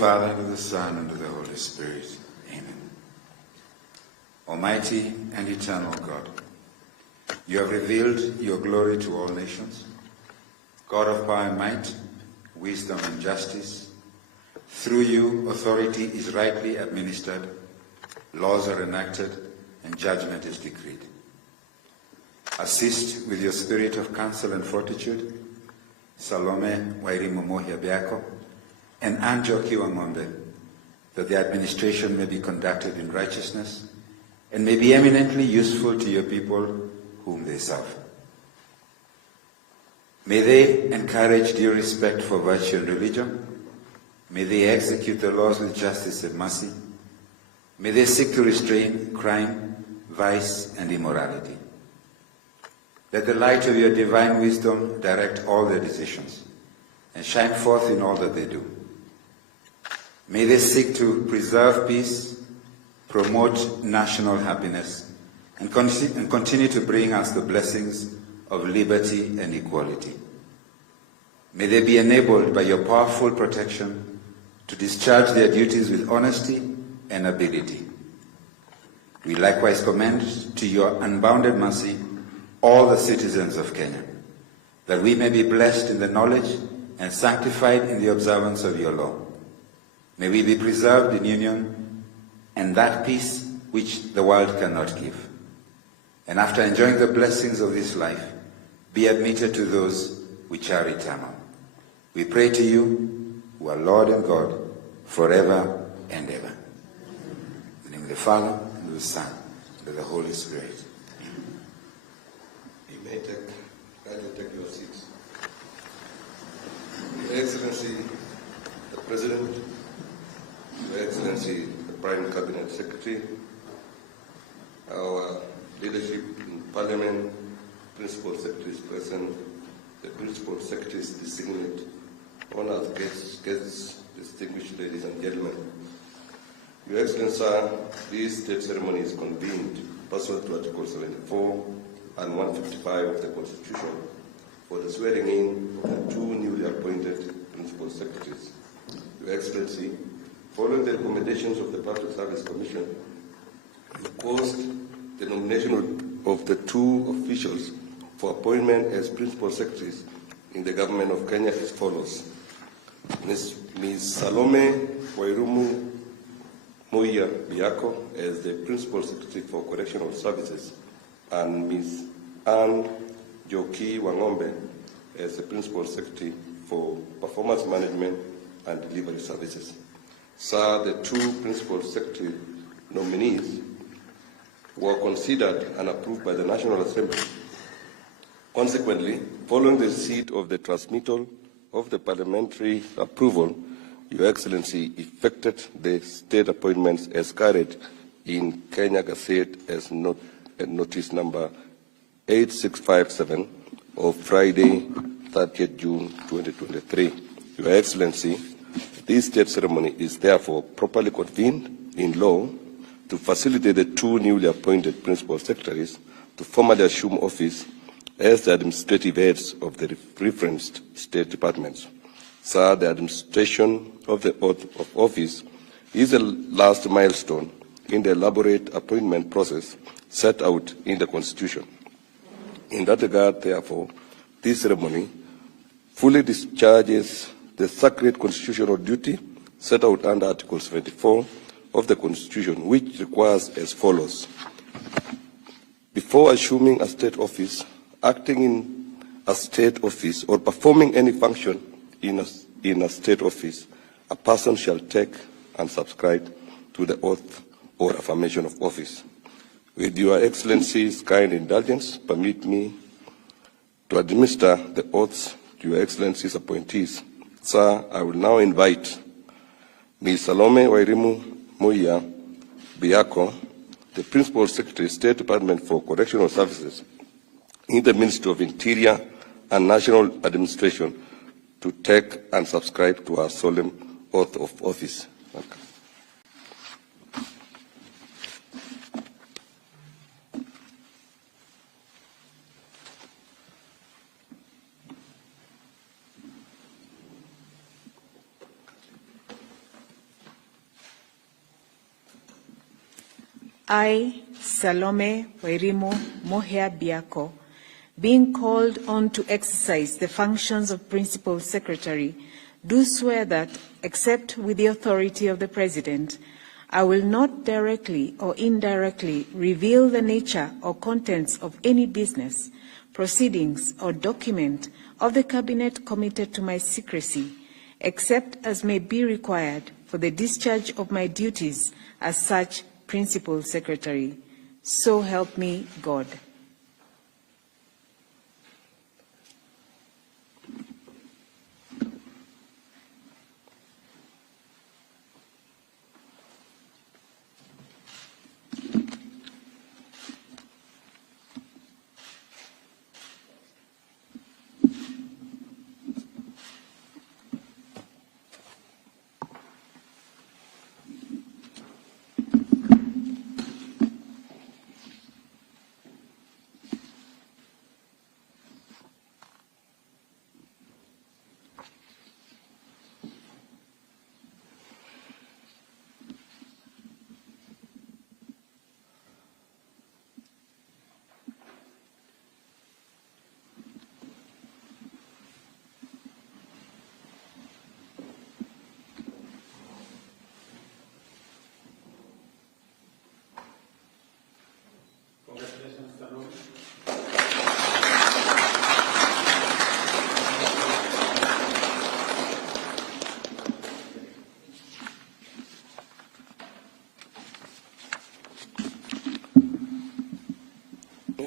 Father, and to the Son, and to the Holy Spirit. Amen. Almighty and eternal God, you have revealed your glory to all nations. God of power and might, wisdom and justice, through you authority is rightly administered, laws are enacted, and judgment is decreed. Assist with your spirit of counsel and fortitude Salome Wairimu Biako and Anjoki Wangombe, that the administration may be conducted in righteousness and may be eminently useful to your people whom they serve. May they encourage due respect for virtue and religion. May they execute the laws with justice and mercy. May they seek to restrain crime, vice, and immorality. Let the light of your divine wisdom direct all their decisions and shine forth in all that they do. May they seek to preserve peace, promote national happiness, and continue to bring us the blessings of liberty and equality. May they be enabled by your powerful protection to discharge their duties with honesty and ability. We likewise commend to your unbounded mercy all the citizens of Kenya, that we may be blessed in the knowledge and sanctified in the observance of your law. May we be preserved in union and that peace which the world cannot give. And after enjoying the blessings of this life, be admitted to those which are eternal. We pray to you, who are Lord and God, forever and ever. In the name of the Father, and of the Son, and of the Holy Spirit. You may take your seats. Your Excellency, the President, Your Excellency, the Prime Cabinet Secretary, our leadership in Parliament, Principal Secretaries present, the Principal Secretaries designate, honored guests, distinguished ladies and gentlemen. Your Excellency, this state ceremony is convened pursuant to Article 74 and 155 of the Constitution for the swearing in of the two newly appointed Principal Secretaries. Your Excellency, following the recommendations of the Public Service Commission, you caused the nomination of the two officials for appointment as Principal Secretaries in the Government of Kenya as follows. Ms. Salome Wairimu Biako as the Principal Secretary for Correctional Services and Ms. Ann Joki Wangombe as the Principal Secretary for Performance Management and Delivery Services. Sir, the two Principal Secretary nominees were considered and approved by the National Assembly. Consequently, following the receipt of the transmittal of the parliamentary approval, Your Excellency effected the state appointments as carried in Kenya Gazette as notice number 8657 of Friday, 30th June 2023. Your Excellency, this state ceremony is therefore properly convened in law to facilitate the two newly appointed Principal Secretaries to formally assume office as the administrative heads of the referenced state departments. Sir, the administration of the oath of office is the last milestone in the elaborate appointment process set out in the Constitution. In that regard, therefore, this ceremony fully discharges the sacred constitutional duty set out under Article 74 of the Constitution, which requires as follows. Before assuming a state office, acting in a state office, or performing any function in a state office, a person shall take and subscribe to the oath or affirmation of office. With Your Excellency's kind indulgence, permit me to administer the oaths to Your Excellency's appointees. Sir, I will now invite Ms. Salome Wairimu Biako, the Principal Secretary, State Department for Correctional Services in the Ministry of Interior and National Administration, to take and subscribe to her solemn oath of office. Welcome. I, Salome Wairimu Mohea Biako, being called on to exercise the functions of Principal Secretary, do swear that, except with the authority of the President, I will not directly or indirectly reveal the nature or contents of any business, proceedings, or document of the Cabinet committed to my secrecy, except as may be required for the discharge of my duties as such Principal Secretary. So help me God.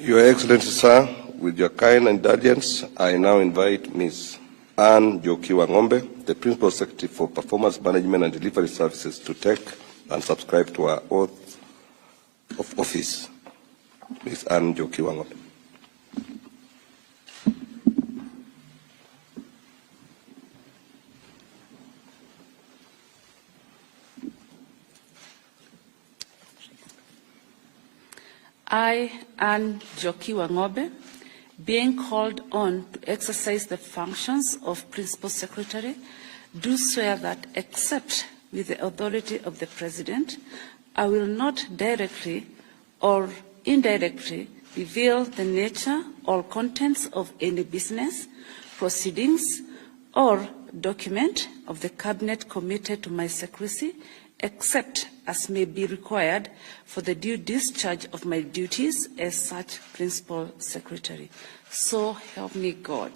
Your Excellency, sir, with your kind indulgence, I now invite Ms. Anne Jokiwa Ng'ombe, the Principal Secretary for Performance Management and Delivery Services, to take and subscribe to our oath of office. Ms. Anne Jokiwa Ng'ombe. I, Anne Jokiwa Ng'ombe, being called on to exercise the functions of Principal Secretary, do swear that, except with the authority of the President, I will not directly or indirectly reveal the nature or contents of any business, proceedings, or document of the Cabinet committed to my secrecy, except as may be required for the due discharge of my duties as such Principal Secretary. So help me God.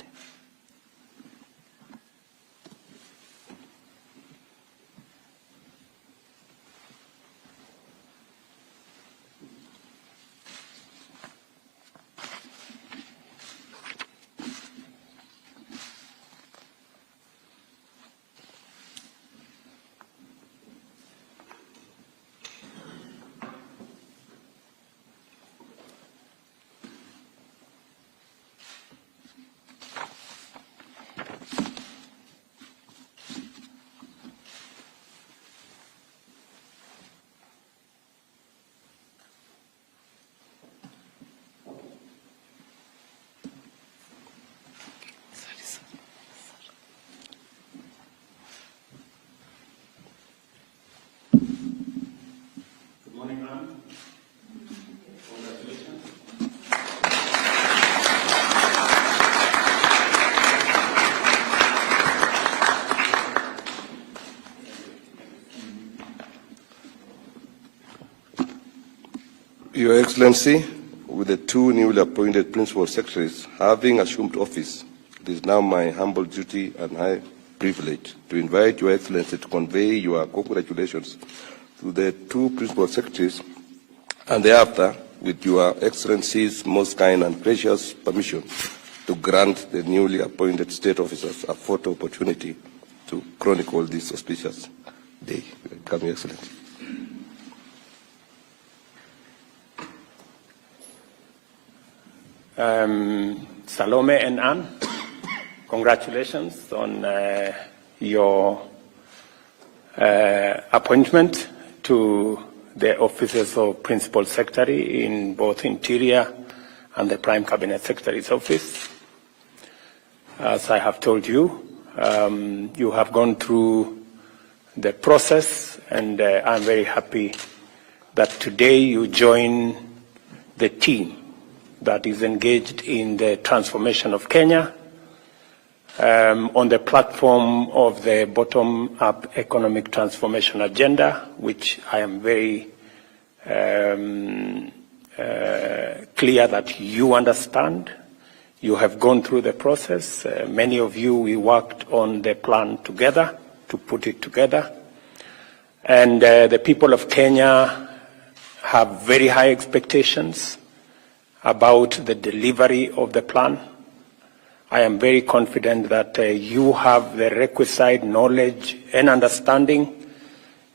Your Excellency, with the two newly appointed Principal Secretaries having assumed office, it is now my humble duty and high privilege to invite Your Excellency to convey your congratulations to the two Principal Secretaries, and thereafter, with Your Excellency's most kind and gracious permission, to grant the newly appointed state officers a photo opportunity to chronicle this auspicious day. Welcome, Your Excellency. Salome and Anne, congratulations on your appointment to the offices of Principal Secretary in both Interior and the Prime Cabinet Secretary's office. As I have told you, you have gone through the process, and I'm very happy that today you join the team that is engaged in the transformation of Kenya on the platform of the bottom-up economic transformation agenda, which I am very clear that you understand. You have gone through the process. Many of you, we worked on the plan together to put it together. And the people of Kenya have very high expectations about the delivery of the plan. I am very confident that you have the requisite knowledge and understanding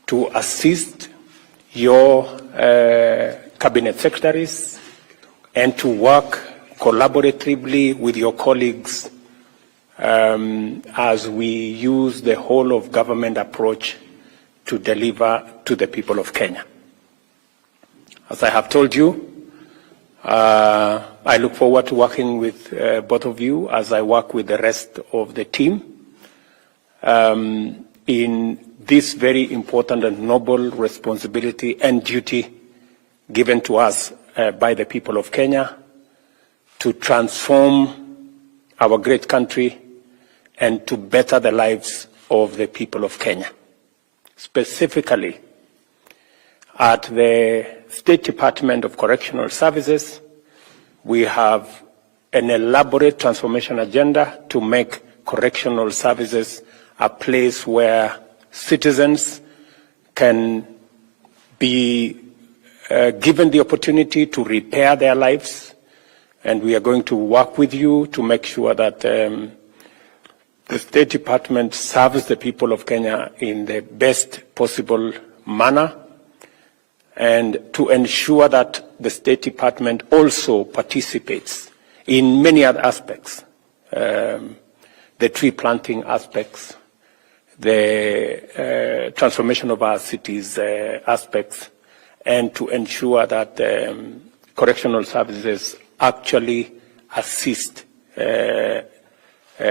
to assist your cabinet secretaries and to work collaboratively with your colleagues as we use the whole of government approach to deliver to the people of Kenya. As I have told you, I look forward to working with both of you as I work with the rest of the team in this very important and noble responsibility and duty given to us by the people of Kenya to transform our great country and to better the lives of the people of Kenya. Specifically, at the State Department of Correctional Services, we have an elaborate transformation agenda to make correctional services a place where citizens can be given the opportunity to repair their lives. And we are going to work with you to make sure that the State Department serves the people of Kenya in the best possible manner, and to ensure that the State Department also participates in many other aspects, the tree planting aspects, the transformation of our cities aspects, and to ensure that correctional services actually assist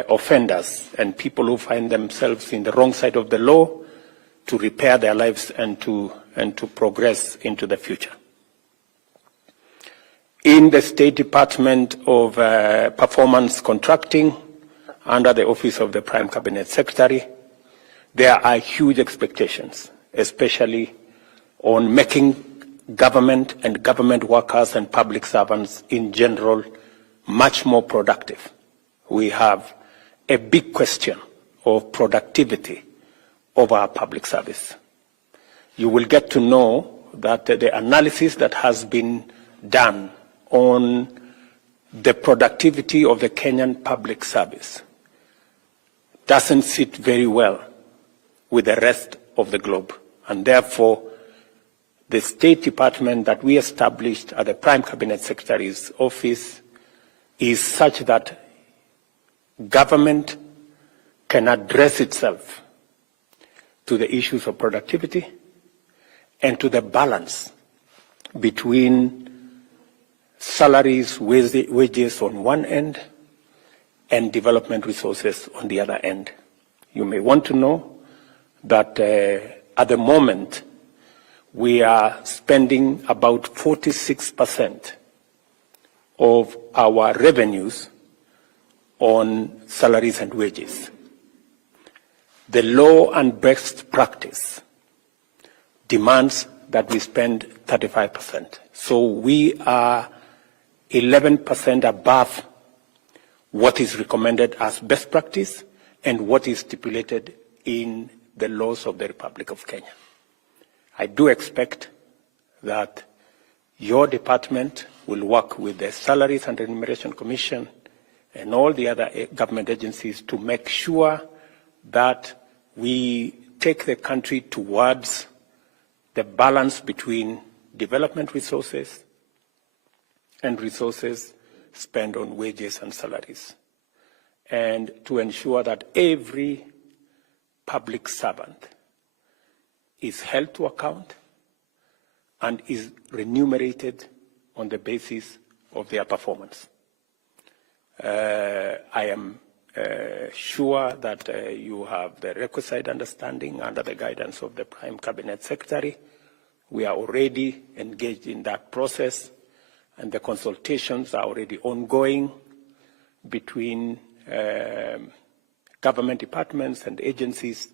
offenders and people who find themselves in the wrong side of the law to repair their lives and to progress into the future. In the State Department of Performance Contracting, under the Office of the Prime Cabinet Secretary, there are huge expectations, especially on making government and government workers and public servants in general much more productive. We have a big question of productivity of our public service. You will get to know that the analysis that has been done on the productivity of the Kenyan public service doesn't sit very well with the rest of the globe. And therefore, the State Department that we established at the Prime Cabinet Secretary's office is such that government can address itself to the issues of productivity and to the balance between salaries, wages on one end, and development resources on the other end. You may want to know that at the moment, we are spending about 46% of our revenues on salaries and wages. The law and best practice demands that we spend 35%. So we are 11% above what is recommended as best practice and what is stipulated in the laws of the Republic of Kenya. I do expect that your department will work with the Salaries and Remuneration Commission and all the other government agencies to make sure that we take the country towards the balance between development resources and resources spent on wages and salaries, and to ensure that every public servant is held to account and is remunerated on the basis of their performance. I am sure that you have the requisite understanding under the guidance of the Prime Cabinet Secretary We are already engaged in that process, and the consultations are already ongoing between government departments and agencies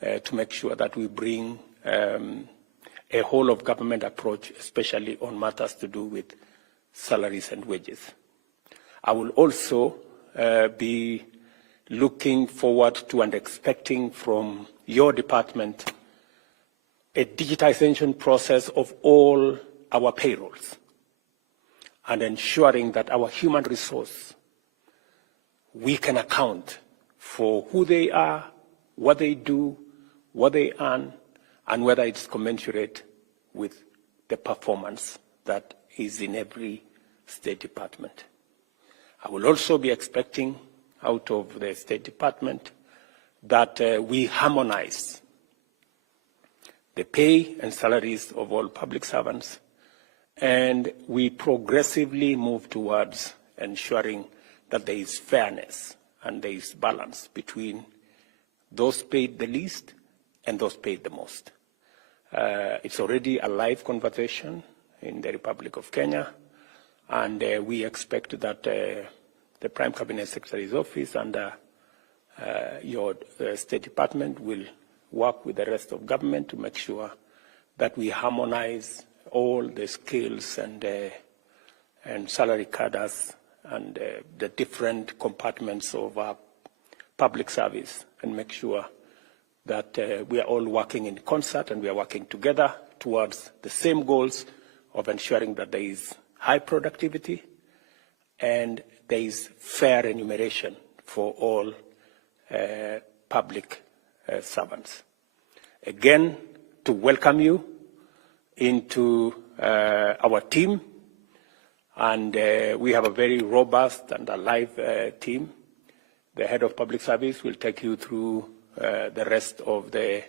to make sure that we bring a whole of government approach, especially on matters to do with salaries and wages. I will also be looking forward to and expecting from your department a digitization process of all our payrolls and ensuring that our human resource, we can account for who they are, what they do, what they earn, and whether it's commensurate with the performance that is in every State Department. I will also be expecting out of the State Department that we harmonize the pay and salaries of all public servants, and we progressively move towards ensuring that there is fairness and there is balance between those paid the least and those paid the most. It's already a live conversation in the Republic of Kenya, and we expect that the Prime Cabinet Secretary's office and your State Department will work with the rest of government to make sure that we harmonize all the skills and salary cadres and the different compartments of our public service, and make sure that we are all working in concert and we are working together towards the same goals of ensuring that there is high productivity and there is fair remuneration for all public servants. Again, to welcome you into our team, and we have a very robust and alive team. The head of public service will take you through the rest of the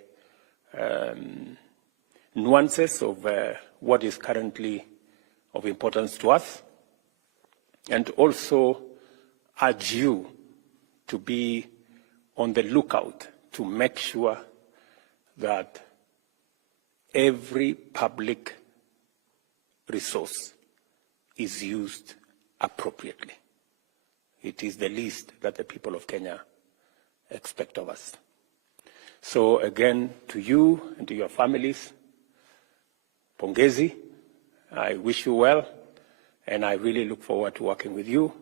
nuances of what is currently of importance to us, and also urge you to be on the lookout to make sure that every public resource is used appropriately. It is the least that the people of Kenya expect of us. So again, to you and to your families, pongezi, I wish you well, and I really look forward to working with you,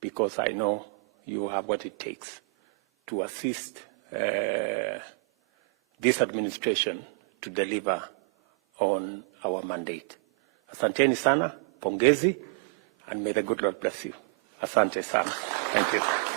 because I know you have what it takes to assist this administration to deliver on our mandate. Asanteni sana, pongezi, and may the good Lord bless you. Asante sana. Thank you.